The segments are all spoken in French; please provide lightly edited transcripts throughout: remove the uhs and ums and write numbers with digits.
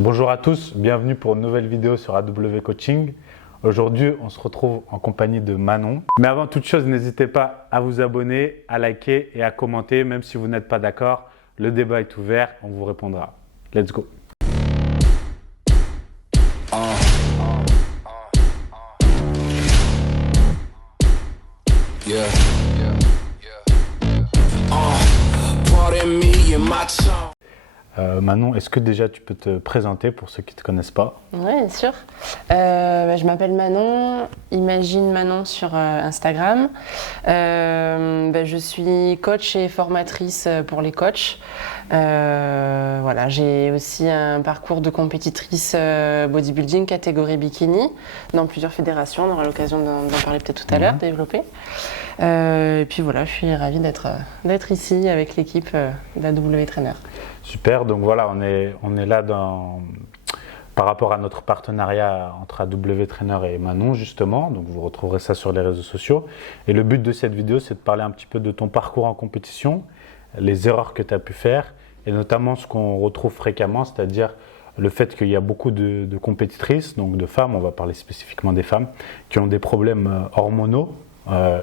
Bonjour à tous, bienvenue pour une nouvelle vidéo sur AW Coaching. Aujourd'hui, on se retrouve en compagnie de Manon. Mais avant toute chose, n'hésitez pas à vous abonner, à liker et à commenter, même si vous n'êtes pas d'accord. Le débat est ouvert, on vous répondra. Let's go. Manon, est-ce que déjà tu peux te présenter pour ceux qui ne te connaissent pas? Oui, bien sûr. Je m'appelle Manon, Imagine Manon sur Instagram. Je suis coach et formatrice pour les coachs. J'ai aussi un parcours de compétitrice bodybuilding catégorie bikini dans plusieurs fédérations. On aura l'occasion d'en parler peut-être tout à l'heure, développer. Et puis voilà, je suis ravie d'être ici avec l'équipe d'AW Trainer. Super, donc voilà, on est là par rapport à notre partenariat entre AW Trainer et Manon justement, donc vous retrouverez ça sur les réseaux sociaux. Et le but de cette vidéo, c'est de parler un petit peu de ton parcours en compétition, les erreurs que tu as pu faire et notamment ce qu'on retrouve fréquemment, c'est-à-dire le fait qu'il y a beaucoup de compétitrices, donc de femmes, on va parler spécifiquement des femmes, qui ont des problèmes hormonaux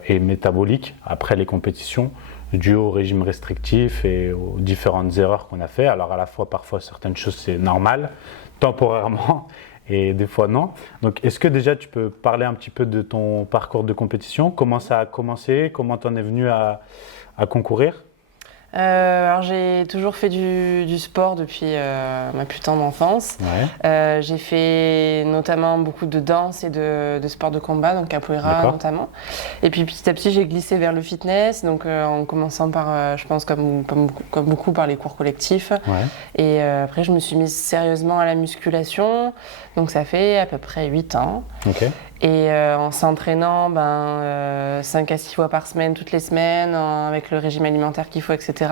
et métaboliques après les compétitions, dû au régime restrictif et aux différentes erreurs qu'on a fait. Alors à la fois, parfois, certaines choses, c'est normal, temporairement, et des fois, non. Donc, est-ce que déjà, tu peux parler un petit peu de ton parcours de compétition? Comment ça a commencé? Comment tu en es venu à concourir? Alors j'ai toujours fait du sport depuis ma plus tendre enfance. Ouais. J'ai fait notamment beaucoup de danse et de sport de combat, donc capoeira notamment. Et puis petit à petit j'ai glissé vers le fitness, donc en commençant par, je pense comme beaucoup par les cours collectifs. Ouais. Et après je me suis mise sérieusement à la musculation, donc ça fait à peu près 8 ans. Ok. Et en s'entraînant 5 à 6 fois par semaine, toutes les semaines, avec le régime alimentaire qu'il faut, etc.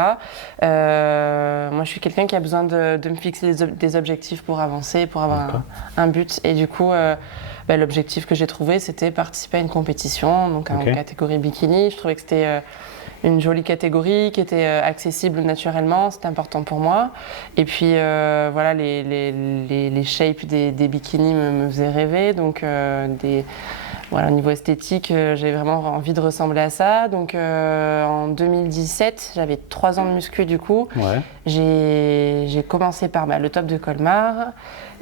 Moi, je suis quelqu'un qui a besoin de me fixer des objectifs pour avancer, pour avoir un but. Et du coup, l'objectif que j'ai trouvé, c'était participer à une compétition, donc en catégorie bikini. Je trouvais que c'était une jolie catégorie qui était accessible naturellement, c'était important pour moi. Et puis les shapes des bikinis me faisaient rêver, donc au niveau esthétique, j'avais vraiment envie de ressembler à ça. Donc en 2017, j'avais 3 ans de muscu du coup. Ouais. J'ai commencé par le top de Colmar,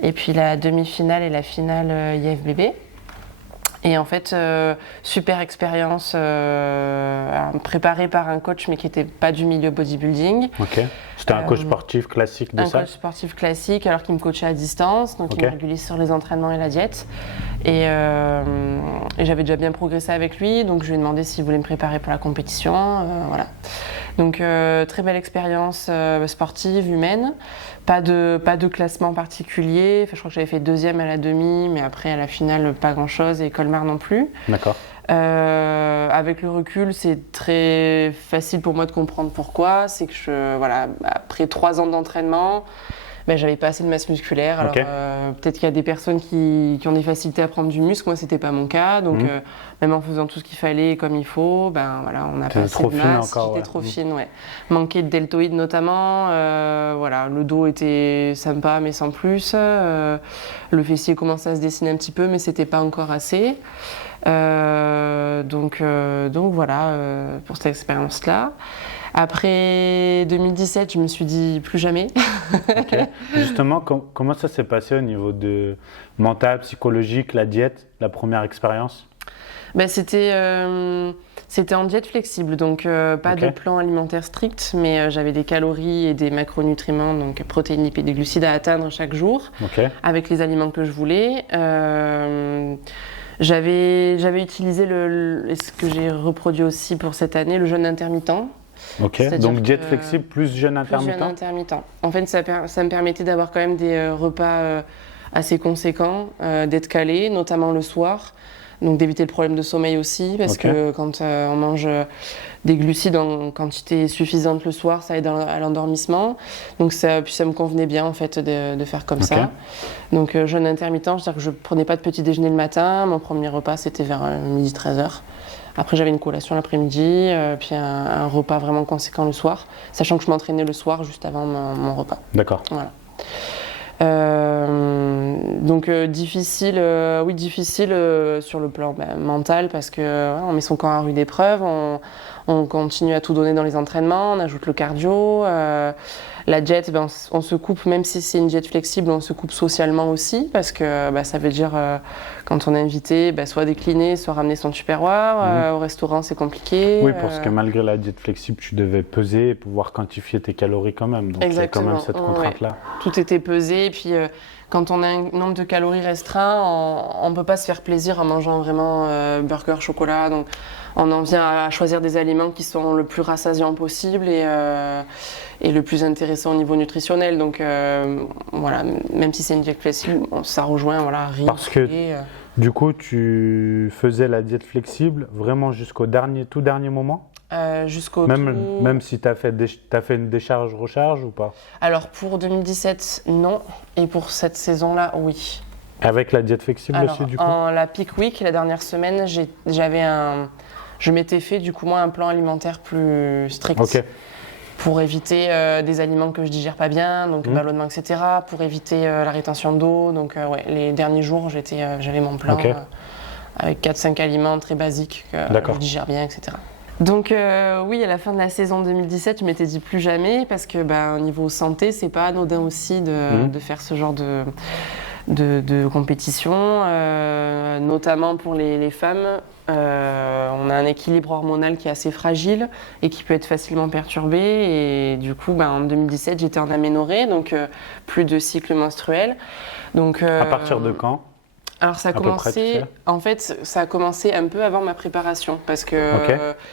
et puis la demi-finale et la finale IFBB. Et en fait, super expérience préparée par un coach, mais qui n'était pas du milieu bodybuilding. Ok. C'était un coach sportif classique de ça? Un coach sportif classique, alors qu'il me coachait à distance, donc il me régulait sur les entraînements et la diète. Et j'avais déjà bien progressé avec lui, donc je lui ai demandé s'il voulait me préparer pour la compétition. Voilà. Donc très belle expérience sportive, humaine. Pas de classement particulier. Enfin, je crois que j'avais fait 2e à la demi, mais après à la finale pas grand chose, et Colmar non plus. D'accord. Avec le recul, c'est très facile pour moi de comprendre pourquoi. C'est que après 3 ans d'entraînement, j'avais pas assez de masse musculaire. Alors peut-être qu'il y a des personnes qui ont des facilités à prendre du muscle. Moi, c'était pas mon cas. Donc même en faisant tout ce qu'il fallait comme il faut, on n'a pas assez de masse. J'étais trop fine, ouais. Manquait de deltoïde notamment. Le dos était sympa mais sans plus. Le fessier commençait à se dessiner un petit peu, mais c'était pas encore assez. Donc voilà pour cette expérience-là. Après 2017, je me suis dit plus jamais. Ok. Justement, comment ça s'est passé au niveau de mental, psychologique, la diète, la première expérience? C'était en diète flexible, donc pas de plan alimentaire strict, mais j'avais des calories et des macronutriments, donc protéines, lipides et glucides à atteindre chaque jour, avec les aliments que je voulais. J'avais utilisé ce que j'ai reproduit aussi pour cette année, le jeûne intermittent. Ok, donc diète flexible plus jeûne intermittent. Jeûne intermittent. En fait, ça me permettait d'avoir quand même des repas assez conséquents, d'être calé, notamment le soir. Donc d'éviter le problème de sommeil aussi, parce que quand on mange des glucides en quantité suffisante le soir, ça aide à l'endormissement. Donc puis ça me convenait bien en fait de faire comme ça. Donc jeûne intermittent, c'est-à-dire que je prenais pas de petit déjeuner le matin. Mon premier repas c'était vers 12h-13h. Après j'avais une collation l'après-midi, puis un repas vraiment conséquent le soir, sachant que je m'entraînais le soir juste avant mon repas. D'accord. Voilà. Donc difficile, oui difficile sur le plan mental parce que on met son corps à rude épreuve, on continue à tout donner dans les entraînements, on ajoute le cardio. La jet, on se coupe, même si c'est une jet flexible, on se coupe socialement aussi parce que ça veut dire quand on est invité, soit décliner, soit ramener son tupperware. Au restaurant, c'est compliqué. Oui, parce que malgré la jet flexible, tu devais peser et pouvoir quantifier tes calories quand même. Donc il y a quand même cette contrainte-là. Ouais. Tout était pesé. Et puis quand on a un nombre de calories restreint, on ne peut pas se faire plaisir en mangeant vraiment burger, chocolat. Donc on en vient à choisir des aliments qui sont le plus rassasiants possible et le plus intéressant au niveau nutritionnel. Donc voilà, même si c'est une diète flexible, ça rejoint riz. Parce que du coup, tu faisais la diète flexible vraiment jusqu'au tout dernier moment? Jusqu'au même si tu as fait une décharge-recharge ou pas? Alors pour 2017, non. Et pour cette saison-là, oui. Avec la diète flexible aussi, du coup? En la peak week, la dernière semaine, je m'étais fait du coup moi un plan alimentaire plus strict. Ok. Pour éviter des aliments que je digère pas bien, donc ballonnement, etc. Pour éviter la rétention d'eau. Donc les derniers jours, j'avais mon plan avec 4-5 aliments très basiques que je digère bien, etc. Donc oui, à la fin de la saison 2017, je m'étais dit plus jamais parce que au niveau santé, c'est pas anodin aussi de faire ce genre de compétition, notamment pour les femmes. On a un équilibre hormonal qui est assez fragile et qui peut être facilement perturbé. Et du coup, en 2017, j'étais en aménorrhée, donc plus de cycle menstruel. Donc, à partir de quand? Alors ça a commencé, en fait, ça a commencé un peu avant ma préparation parce que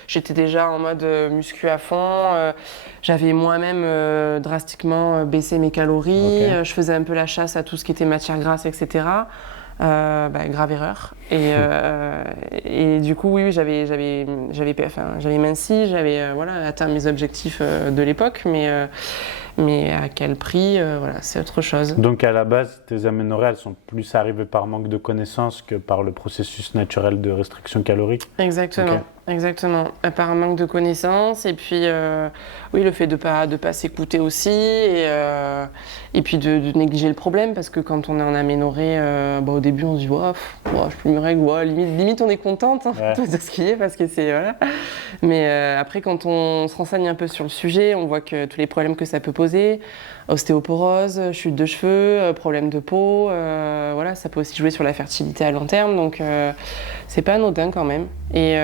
j'étais déjà en mode muscu à fond. J'avais moi-même drastiquement baissé mes calories. Je faisais un peu la chasse à tout ce qui était matière grasse, etc. Grave erreur. Et du coup, oui, j'avais minci, j'avais atteint mes objectifs de l'époque, mais à quel prix, c'est autre chose. Donc à la base, tes aménorrhées, elles sont plus arrivées par manque de connaissances que par le processus naturel de restriction calorique? Exactement. Exactement, par un manque de connaissances et puis oui, le fait de pas s'écouter aussi et puis de négliger le problème parce que quand on est en aménorrhée, au début on se dit je peux me règle, limite on est contente de ce qui est parce que c'est mais après quand on se renseigne un peu sur le sujet, on voit que tous les problèmes que ça peut poser, ostéoporose, chute de cheveux, problème de peau, ça peut aussi jouer sur la fertilité à long terme donc c'est pas anodin quand même. Et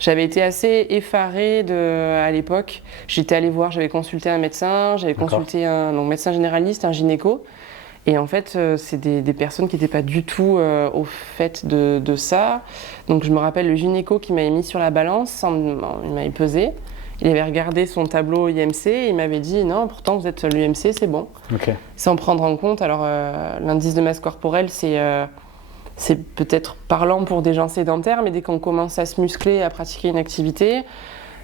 j'avais été assez effarée à l'époque. J'avais consulté un médecin, j'avais consulté un médecin généraliste, un gynéco. Et en fait, c'est des personnes qui n'étaient pas du tout au fait de ça. Donc je me rappelle le gynéco qui m'avait mis sur la balance, il m'avait pesé. Il avait regardé son tableau IMC et il m'avait dit non, pourtant vous êtes l'UMC, c'est bon. Sans prendre en compte, alors l'indice de masse corporelle, c'est peut-être parlant pour des gens sédentaires, mais dès qu'on commence à se muscler, à pratiquer une activité,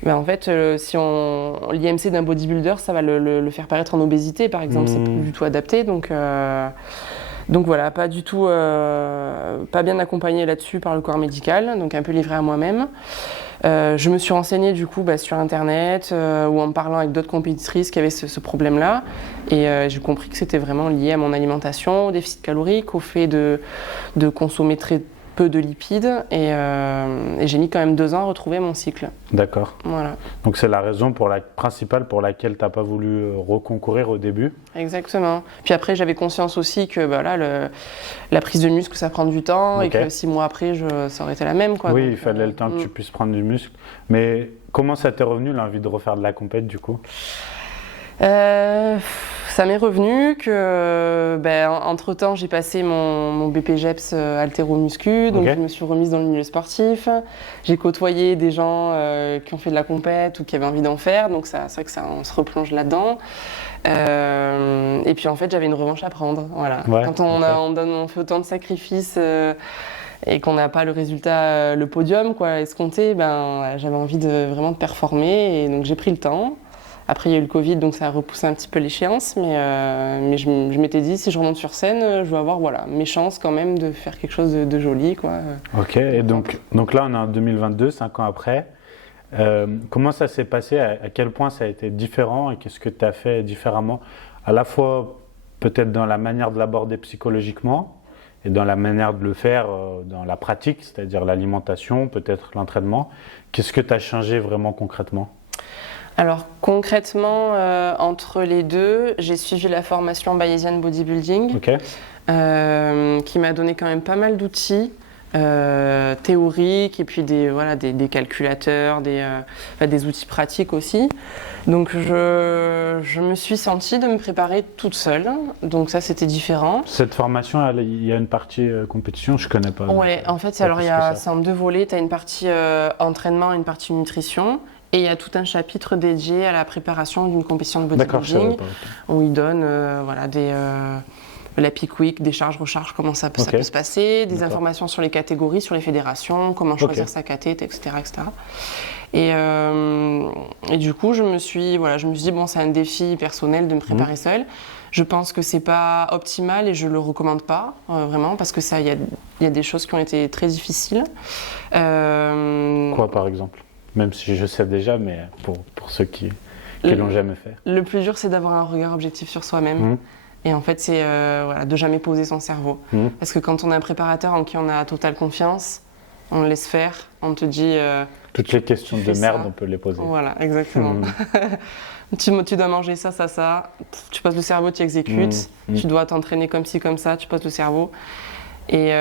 en fait, si l'IMC d'un bodybuilder, ça va le faire paraître en obésité, par exemple, c'est plus du tout adapté. Donc voilà, pas du tout, pas bien accompagné là-dessus par le corps médical, donc un peu livré à moi-même. Je me suis renseignée du coup sur internet ou en parlant avec d'autres compétitrices qui avaient ce problème-là et j'ai compris que c'était vraiment lié à mon alimentation, au déficit calorique, au fait de consommer très peu de lipides et j'ai mis quand même 2 ans à retrouver mon cycle. D'accord. Voilà. Donc c'est la raison principale pour laquelle tu n'as pas voulu reconcourir au début? Exactement. Puis après j'avais conscience aussi que la prise de muscle ça prend du temps et que 6 mois après ça aurait été la même. Oui, donc, il fallait le temps que tu puisses prendre du muscle. Mais comment ça t'est revenu l'envie de refaire de la compète du coup? Ça m'est revenu que, entre-temps, j'ai passé mon BPGEPS haltéro-muscu, donc je me suis remise dans le milieu sportif. J'ai côtoyé des gens qui ont fait de la compète ou qui avaient envie d'en faire, donc c'est vrai que on se replonge là-dedans. Et puis en fait, j'avais une revanche à prendre. Voilà. Quand on fait autant de sacrifices et qu'on n'a pas le résultat, le podium escompté, j'avais envie vraiment de performer et donc j'ai pris le temps. Après, il y a eu le Covid, donc ça a repoussé un petit peu l'échéance, mais je m'étais dit, si je remonte sur scène, je vais avoir mes chances quand même de faire quelque chose de joli. Ok, et donc là, on est en 2022, 5 ans après. Comment ça s'est passé? À quel point ça a été différent et qu'est-ce que tu as fait différemment? À la fois peut-être dans la manière de l'aborder psychologiquement et dans la manière de le faire dans la pratique, c'est-à-dire l'alimentation, peut-être l'entraînement. Qu'est-ce que tu as changé vraiment concrètement? Alors concrètement, entre les deux, j'ai suivi la formation Bayesian Bodybuilding, Ok. Qui m'a donné quand même pas mal d'outils théoriques et puis des calculateurs, des outils pratiques aussi. Donc je me suis sentie de me préparer toute seule, donc ça c'était différent. Cette formation, il y a une partie compétition, je connais pas. Ouais, en fait, alors c'est en 2 volets, tu as une partie entraînement et une partie nutrition. Et il y a tout un chapitre dédié à la préparation d'une compétition de bodybuilding où ils donnent la peak week, des charges-recharges, comment ça peut se passer, des informations sur les catégories, sur les fédérations, comment choisir sa caté, etc. Et du coup, je me suis dit, bon, c'est un défi personnel de me préparer seule. Je pense que c'est pas optimal et je le recommande pas, vraiment, parce que il y a des choses qui ont été très difficiles. Quoi, par exemple? Même si je sais déjà, mais pour ceux qui l'ont jamais fait. Le plus dur, c'est d'avoir un regard objectif sur soi-même. Et en fait, c'est de jamais poser son cerveau. Parce que quand on a un préparateur en qui on a totale confiance, on le laisse faire, on te dit... toutes les questions de merde, on peut les poser. Voilà, exactement. Tu dois manger ça, ça, ça. Tu poses le cerveau, tu exécutes. Tu dois t'entraîner comme ci, comme ça, tu poses le cerveau. Et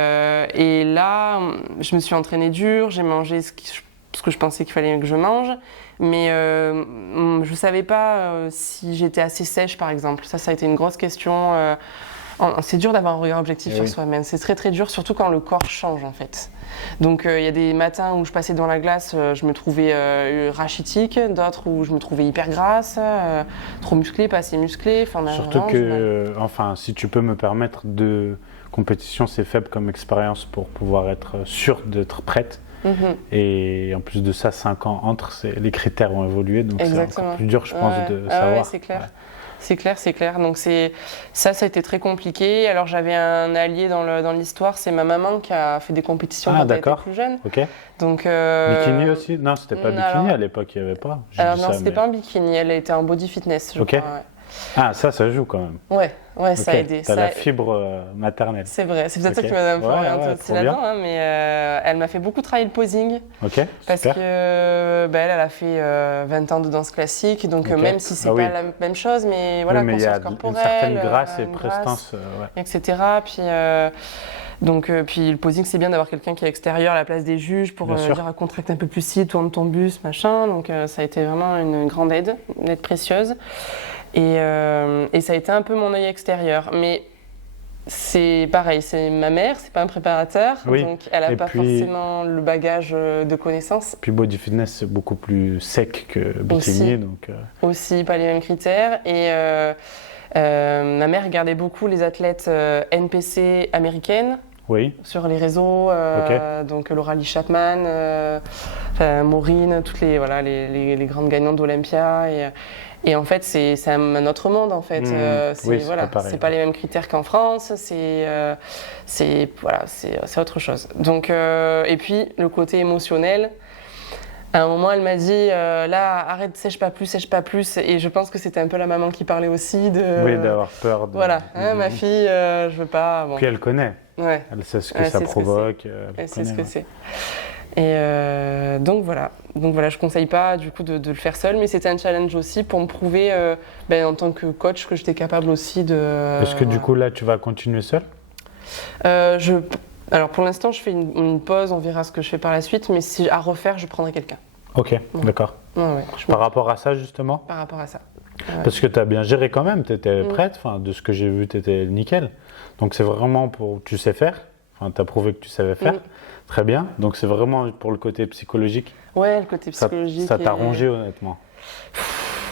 là, je me suis entraînée dur, j'ai mangé ce que je pensais qu'il fallait que je mange, mais je ne savais pas si j'étais assez sèche, par exemple. Ça a été une grosse question. C'est dur d'avoir un regard objectif sur soi-même. C'est très très dur, surtout quand le corps change en fait. Donc il y a des matins où je passais dans la glace, je me trouvais rachitique, d'autres où je me trouvais hyper grasse, trop musclée, pas assez musclée. Surtout que, si tu peux me permettre, de compétition, c'est faible comme expérience pour pouvoir être sûr d'être prête. Et en plus de ça, 5 ans les critères ont évolué, donc c'est encore plus dur, je pense, de savoir. Ouais, c'est clair. Ouais. C'est clair. Donc ça a été très compliqué. Alors j'avais un allié dans l'histoire, c'est ma maman qui a fait des compétitions quand elle était plus jeune. Ok. Donc, bikini aussi? Non, c'était pas bikini à l'époque, il n'y avait pas. Alors non, c'était pas un bikini, elle était en body fitness, je crois. Ouais. Ah, ça joue quand même. Ouais, ça a aidé. T'as la fibre maternelle. C'est vrai, c'est peut-être ça qui m'a un peu orientée aussi là-dedans, hein, mais elle m'a fait beaucoup travailler le posing. Parce que elle a fait 20 ans de danse classique, donc même si c'est pas la même chose, mais voilà, conscience corporelle, une certaine grâce et prestance, etc. Puis le posing, c'est bien d'avoir quelqu'un qui est extérieur à la place des juges pour dire contracte un peu plus ci, tourne ton buste, machin. Donc ça a été vraiment une grande aide précieuse. Et ça a été un peu mon œil extérieur. Mais c'est pareil, c'est ma mère, c'est pas un préparateur, donc elle n'a pas forcément le bagage de connaissances. Puis body fitness, c'est beaucoup plus sec que bikini. Aussi, pas les mêmes critères. Et ma mère regardait beaucoup les athlètes NPC américaines. Sur les réseaux, donc Laura Lee Chapman, Maureen, toutes les grandes gagnantes d'Olympia. Et en fait, c'est un autre monde, en fait. C'est pas les mêmes critères qu'en France, c'est autre chose. Donc, et puis, le côté émotionnel, à un moment, elle m'a dit, là, arrête, sèche pas plus. Et je pense que c'était un peu la maman qui parlait aussi d'avoir peur. Voilà, ma fille, je veux pas... Bon. Puis elle connaît. Elle sait ce que ça provoque. Elle sait ce que c'est. Et donc voilà, je conseille pas du coup de le faire seul, mais c'était un challenge aussi pour me prouver en tant que coach que j'étais capable aussi de... Est-ce que du coup là tu vas continuer seul? Alors pour l'instant je fais une pause, on verra ce que je fais par la suite, mais si à refaire je prendrai quelqu'un. Ok, d'accord. Par rapport à ça justement? Par rapport à ça. Parce que tu as bien géré quand même, tu étais prête, de ce que j'ai vu tu étais nickel. Donc c'est vraiment tu sais faire, tu as prouvé que tu savais faire. Très bien, donc c'est vraiment pour le côté psychologique. Ouais, le côté psychologique. Ça t'a rongé honnêtement.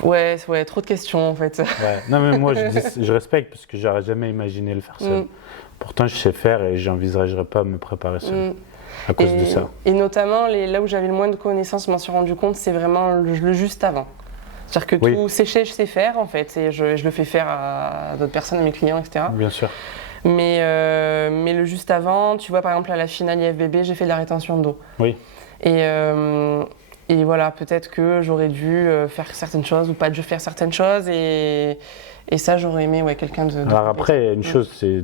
Ouais, trop de questions en fait. Non mais moi je respecte parce que j'aurais jamais imaginé le faire seul. Pourtant je sais faire et j'envisagerais pas me préparer seul à cause de ça. Et notamment là où j'avais le moins de connaissances, je m'en suis rendu compte, c'est vraiment le juste avant. C'est-à-dire que tout sécher, je sais faire en fait, et je le fais faire à d'autres personnes, à mes clients, etc. Bien sûr. Mais le juste avant, tu vois, par exemple, à la finale IFBB, j'ai fait de la rétention d'eau. Oui. Et Et voilà, peut-être que j'aurais dû faire certaines choses ou pas dû faire certaines choses. Et ça, j'aurais aimé quelqu'un de Alors après, une chose, c'est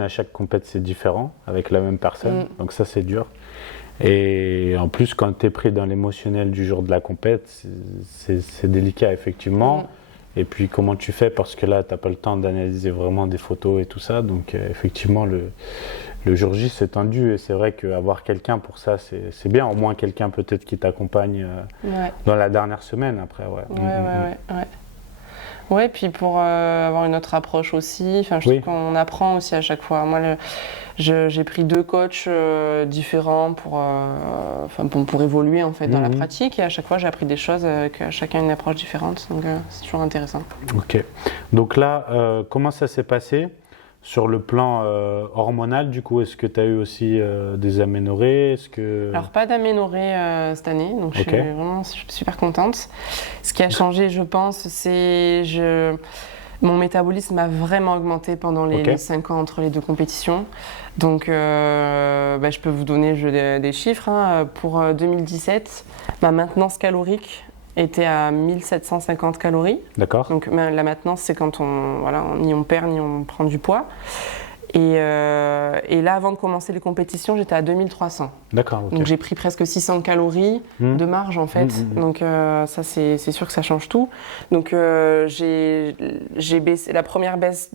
à chaque compète, c'est différent avec la même personne. Donc ça, c'est dur. Et en plus, quand tu es pris dans l'émotionnel du jour de la compète, c'est délicat, effectivement. Et puis, comment tu fais? Parce que là, tu n'as pas le temps d'analyser vraiment des photos et tout ça. Donc, effectivement, le jour J, c'est tendu. Et c'est vrai qu'avoir quelqu'un pour ça, c'est bien. Au moins, quelqu'un peut-être qui t'accompagne dans la dernière semaine après. Ouais, puis pour avoir une autre approche aussi, je trouve qu'on apprend aussi à chaque fois. Moi, j'ai pris 2 coachs différents pour évoluer en fait dans la pratique, et à chaque fois j'ai appris des choses avec chacun une approche différente, donc c'est toujours intéressant. Ok, donc là, comment ça s'est passé sur le plan hormonal du coup? Est-ce que tu as eu aussi des aménorrhées? Alors pas d'aménorrhée cette année, donc je suis vraiment super contente. Ce qui a changé, je pense, c'est mon métabolisme a vraiment augmenté pendant les 5 ans entre les 2 compétitions. Donc je peux vous donner des chiffres. Pour 2017, ma maintenance calorique était à 1750 calories. D'accord. Donc la maintenance, c'est quand ni on perd ni on prend du poids. Et là, avant de commencer les compétitions, j'étais à 2300. D'accord. Donc j'ai pris presque 600 calories de marge en fait. Donc ça, c'est sûr que ça change tout. Donc j'ai baissé, la première baisse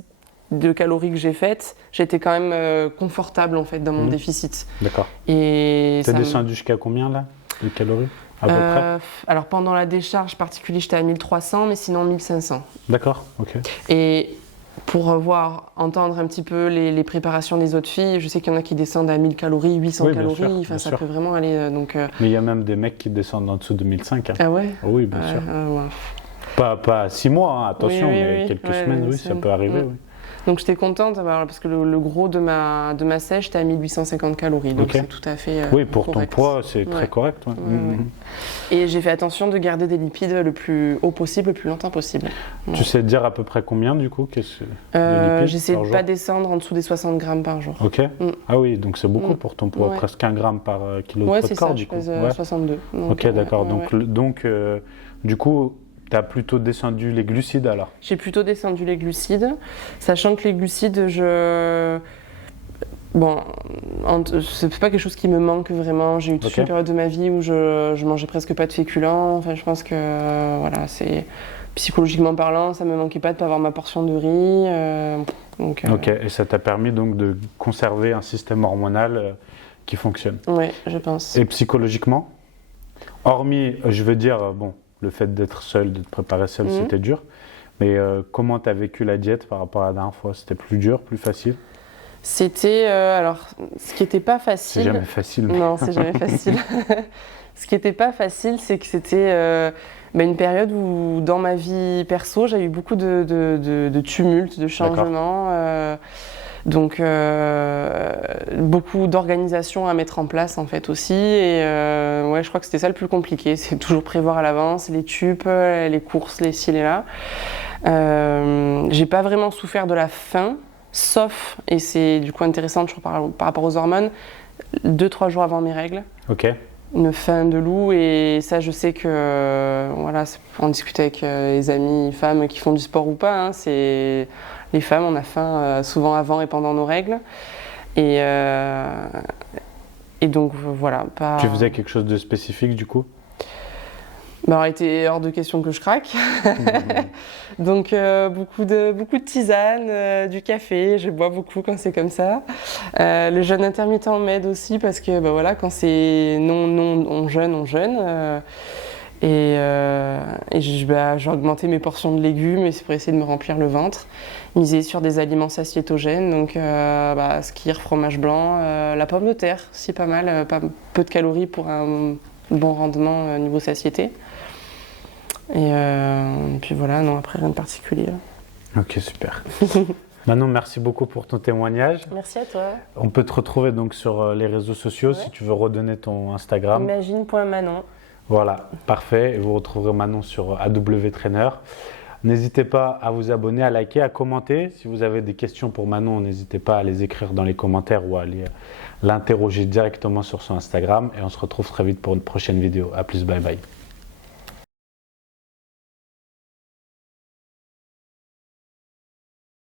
de calories que j'ai faite, j'étais quand même confortable en fait dans mon déficit. D'accord. Et t'es descendu jusqu'à combien là, de calories à peu près? Alors pendant la décharge particulière, j'étais à 1300, mais sinon 1500. D'accord, ok. Et pour entendre un petit peu les préparations des autres filles, je sais qu'il y en a qui descendent à 1000 calories, 800 calories, ça peut vraiment aller. Mais il y a même des mecs qui descendent en dessous de 1005. Ah ouais? Oui, bien sûr. Pas 6 mois, attention, mais quelques semaines, ça peut arriver. Oui. Donc j'étais contente parce que le gros de ma sèche était à 1850 calories, donc c'est tout à fait oui, pour correct. ton poids, c'est très correct. Et j'ai fait attention de garder des lipides le plus haut possible, le plus longtemps possible. Tu sais dire à peu près combien du coup? J'essaie de pas descendre en dessous des 60 grammes par jour. Ok. Ah oui, donc c'est beaucoup pour ton poids, presque 1 gramme par kilo de poids de corps du coup. Ouais, c'est ça, je pèse 62. Ok, d'accord. Donc du coup, tu as plutôt descendu les glucides alors? J'ai plutôt descendu les glucides, sachant que les glucides, c'est pas quelque chose qui me manque vraiment. J'ai eu toute une période de ma vie où je mangeais presque pas de féculents. Enfin, je pense que c'est psychologiquement parlant, ça me manquait pas de pas avoir ma portion de riz. Ok, et ça t'a permis donc de conserver un système hormonal qui fonctionne? Oui, je pense. Et psychologiquement? Hormis, je veux dire, le fait d'être seul, de te préparer seul, c'était dur. Mais comment tu as vécu la diète par rapport à la dernière fois? C'était plus dur, plus facile? C'était, ce qui n'était pas facile... C'est jamais facile. Non, c'est jamais facile. Ce qui n'était pas facile, c'est que c'était une période où, dans ma vie perso, j'ai eu beaucoup de tumultes, de changements. Donc, beaucoup d'organisations à mettre en place en fait aussi. Et je crois que c'était ça le plus compliqué. C'est toujours prévoir à l'avance les tubes, les courses, les ci, les là. J'ai pas vraiment souffert de la faim, sauf, et c'est du coup intéressant toujours par rapport aux hormones, 2-3 jours avant mes règles. Ok. Une faim de loup, et ça je sais que on discute avec les amis femmes qui font du sport ou pas, les femmes on a faim souvent avant et pendant nos règles, et donc voilà. Tu faisais quelque chose de spécifique du coup? Il était hors de question que je craque. Donc beaucoup de tisanes, du café, je bois beaucoup quand c'est comme ça. Le jeûne intermittent m'aide aussi parce que quand c'est on jeûne. J'ai augmenté mes portions de légumes pour essayer de me remplir le ventre. Miser sur des aliments satiétogènes, donc skyr, fromage blanc, la pomme de terre, c'est pas mal, peu de calories pour un bon rendement niveau satiété. Et puis voilà, après rien de particulier. Ok, super. Manon, merci beaucoup pour ton témoignage. Merci à toi. On peut te retrouver donc sur les réseaux sociaux si tu veux redonner ton Instagram. Imagine.manon. Voilà, parfait. Et vous retrouverez Manon sur AW Trainer. N'hésitez pas à vous abonner, à liker, à commenter. Si vous avez des questions pour Manon, n'hésitez pas à les écrire dans les commentaires ou à l'interroger directement sur son Instagram. Et on se retrouve très vite pour une prochaine vidéo. À plus, bye bye.